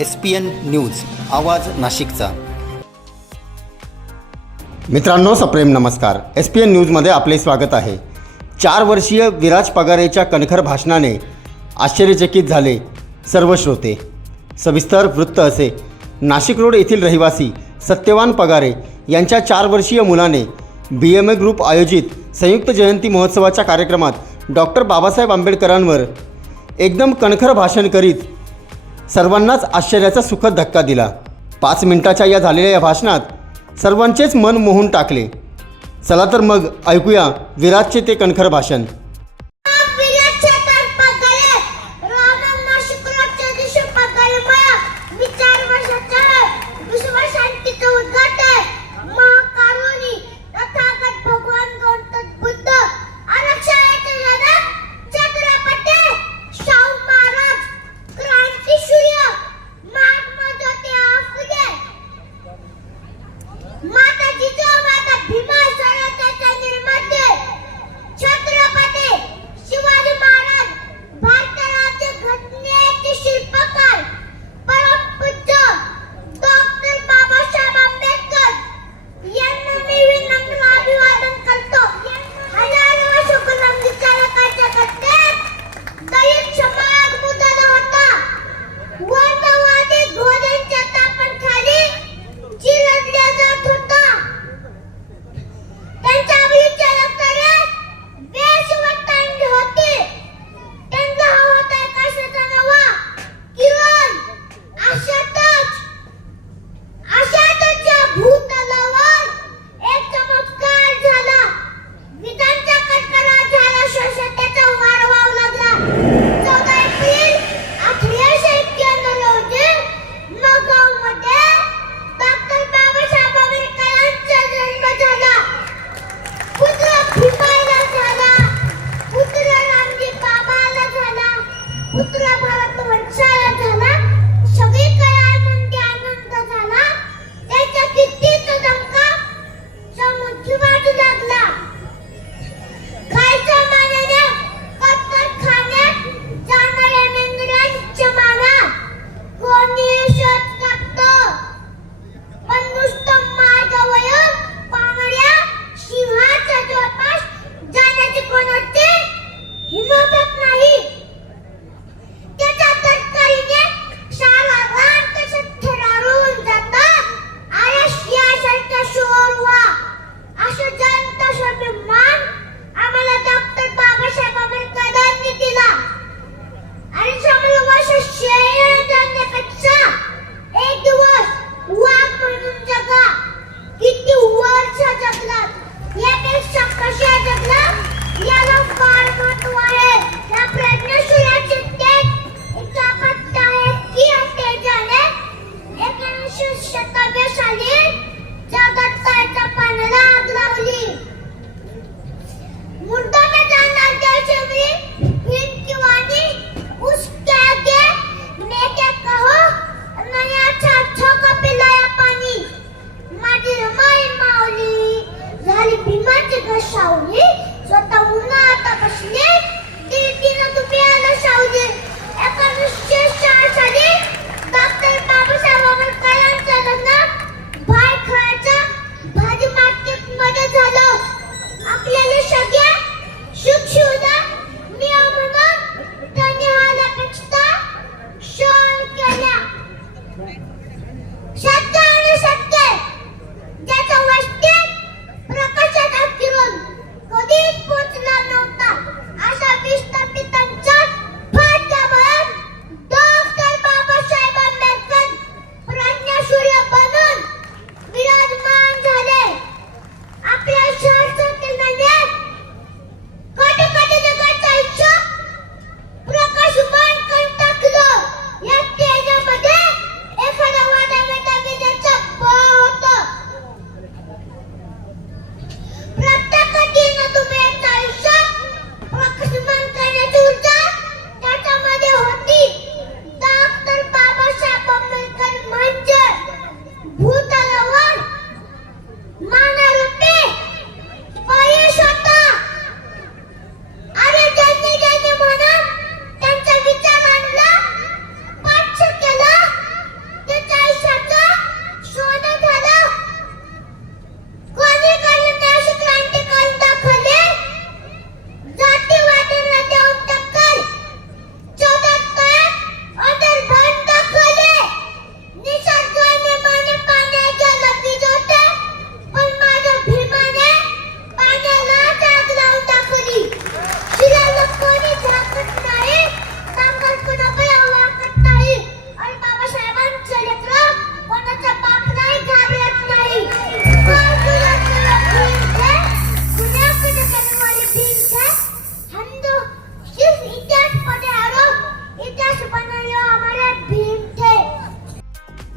S P N news आवाज नाशिकचा. मित्रांनो सप्रेम नमस्कार. एस पी एन न्यूजमध्ये आपले स्वागत आहे. चार वर्षीय विराज पगारेच्या कणखर भाषणाने आश्चर्यचकित झाले सर्व श्रोते. सविस्तर वृत्त असे. नाशिक रोड येथील रहिवासी सत्यवान पगारे यांच्या चार वर्षीय मुलाने बी एम ए ग्रुप आयोजित संयुक्त जयंती महोत्सवाच्या कार्यक्रमात डॉक्टर बाबासाहेब आंबेडकरांवर एकदम कणखर भाषण करीत सर्वांनाच आश्चर्याचा सुखद धक्का दिला. पाच मिनिटाच्या या झालेल्या या भाषणात सर्वांचेच मन मोहून टाकले. चला तर मग ऐकूया विराजचे ते कणखर भाषण. Bye-bye, good one.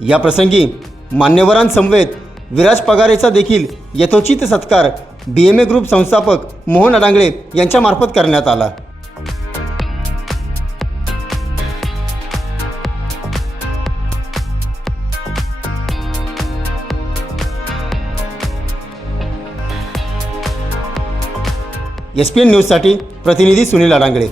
या प्रसंगी मान्यवरांसमवेत विराज पगारेचा देखील यथोचित सत्कार बी एम ए ग्रुप संस्थापक मोहन अडांगळे यांच्यामार्फत करण्यात आला. एस पी एन न्यूजसाठी प्रतिनिधी सुनील अडांगळे.